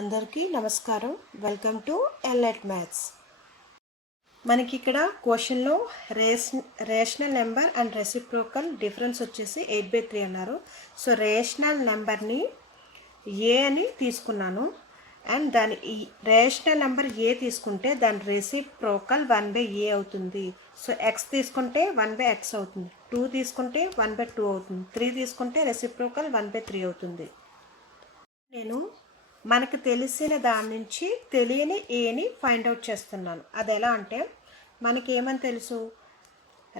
అందరికీ నమస్కారం. Welcome to ఎల్ఎట్ మ్యాథ్స్. మనకి ఇక్కడ క్వశ్చన్లో rational number and reciprocal difference వచ్చేసి 8/3 అన్నారు. సో రేషనల్ నెంబర్ని ఏ అని తీసుకున్నాను అండ్ దాని రేషనల్ నెంబర్ ఏ తీసుకుంటే దాని రెసిప్రోకల్ 1/a అవుతుంది. సో x తీసుకుంటే 1/x అవుతుంది, 2 తీసుకుంటే 1/2 అవుతుంది, 3 తీసుకుంటే రెసిప్రోకల్ 1/3 అవుతుంది. నేను మనకు తెలిసిన దాని నుంచి తెలియని ఏని ఫైండ్ అవుట్ చేస్తున్నాను. అది ఎలా అంటే మనకి ఏమని తెలుసు,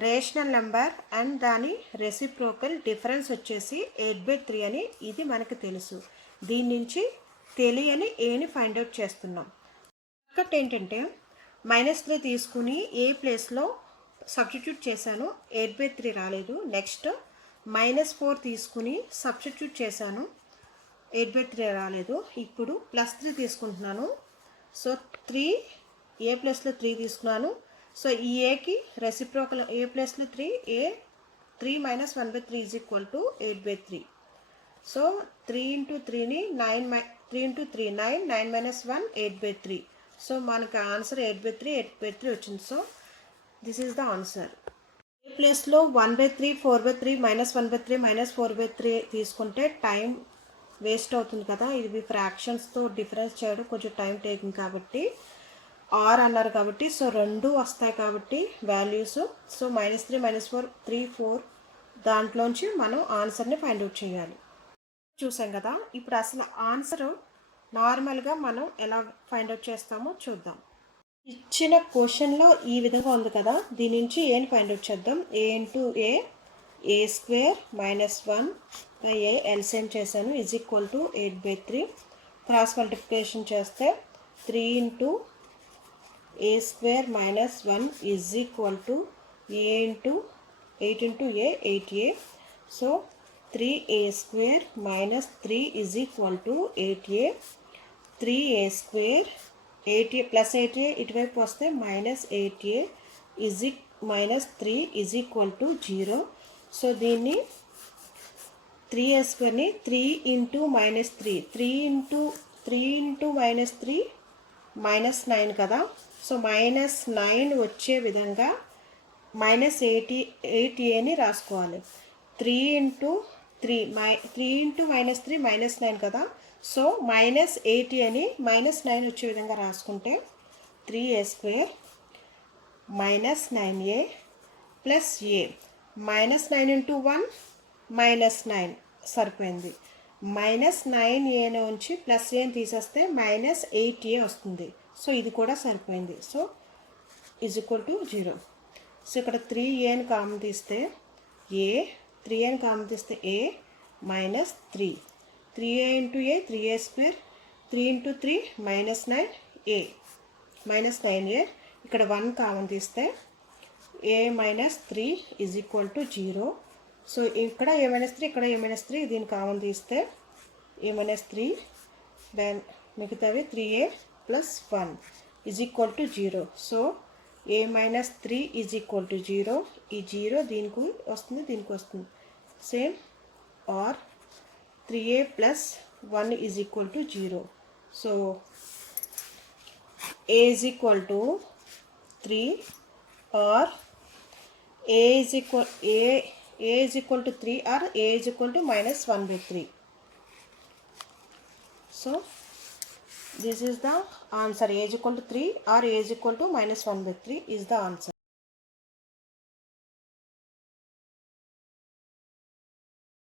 రేషనల్ నెంబర్ అండ్ దాని రెసిప్రోకల్ డిఫరెన్స్ వచ్చేసి 8/3 అని ఇది మనకు తెలుసు. దీని నుంచి తెలియని ఏని ఫైండ్ అవుట్ చేస్తున్నాం. ఒకటి ఏంటంటే -3 తీసుకుని ఏ ప్లేస్లో సబ్స్టిట్యూట్ చేశాను, 8/3 రాలేదు. నెక్స్ట్ -4 తీసుకుని సబ్స్టిట్యూట్ చేశాను, 8/3 రాలేదు. ఇప్పుడు +3 తీసుకుంటున్నాను. సో 3 ఏ ప్లేస్లో 3 తీసుకున్నాను. సో ఈ ఏకి రెసిప్రోకల్ ఏ ప్లేస్లో 3, ఏ 3 - 1/3 = 8/3. సో 3 × 3ని 9 3 × 3 9 9 - 1 8/3. సో మనకు ఆన్సర్ 8/3 వచ్చింది. So this is the answer. A ప్లేస్లో 1/3 4/3 -1/3 -4/3 తీసుకుంటే టైం వేస్ట్ అవుతుంది కదా. ఇది ఫ్రాక్షన్స్తో డిఫరెన్స్ చేయడం కొంచెం టైం టేకింగ్ కాబట్టి ఆర్ అన్నారు కాబట్టి సో 2 వస్తాయి కాబట్టి వాల్యూస్. సో -3 -4 3 4 దాంట్లోంచి మనం ఆన్సర్ని ఫైండ్ అవుట్ చేయాలి. చూసాం కదా. ఇప్పుడు అసలు ఆన్సర్ నార్మల్గా మనం ఎలా ఫైండ్ అవుట్ చేస్తామో చూద్దాం. ఇచ్చిన క్వశ్చన్లో ఈ విధంగా ఉంది కదా, దీని నుంచి ఏని ఫైండ్ అవుట్ చేద్దాం. a × a² - 1/a ఎల్సిఎం చేశాను = 8/3. క్రాస్ మల్టిప్లికేషన్ చేస్తే 3 × a² - 1 = a × 8 × a 8a. So 3a² - 3 = 8a. 3a² 8a + 8a ఇటువైపు వస్తే -8a -3 = 0. సో దీన్ని 3a² 3 × -3 3 × -3 -9 కదా. సో -9 వచ్చే విధంగా -8aని రాసుకోవాలి. 3 × 3 -3 కదా. సో -8 అని -9 వచ్చే విధంగా రాసుకుంటే 3a² - 9a + a -9 × 1 -9 సరిపోయింది. -9a నుంచి +a తీసేస్తే -8a వస్తుంది. సో ఇది కూడా సరిపోయింది. సో = 0. సో ఇక్కడ 3aని కామన్ తీస్తే a 3aని కామన్ తీస్తే a -3 3a × a 3a² 3 × 3 -9a -9a. ఇక్కడ 1 కామన్ తీస్తే a - 3 = 0. సో ఇక్కడ a - 3 ఇక్కడ a - 3 దీన్ని కామన్ తీస్తే a - 3 దెన్ మిగతావి 3a + 1 = 0. So a - 3 = 0. ఈ 0 దీనికి వస్తుంది, దీనికి వస్తుంది. Same or 3a + 1 = 0. So a = 3 or a = 3 or a = -1/3. So this is the answer. A = 3 or a = -1/3 is the answer.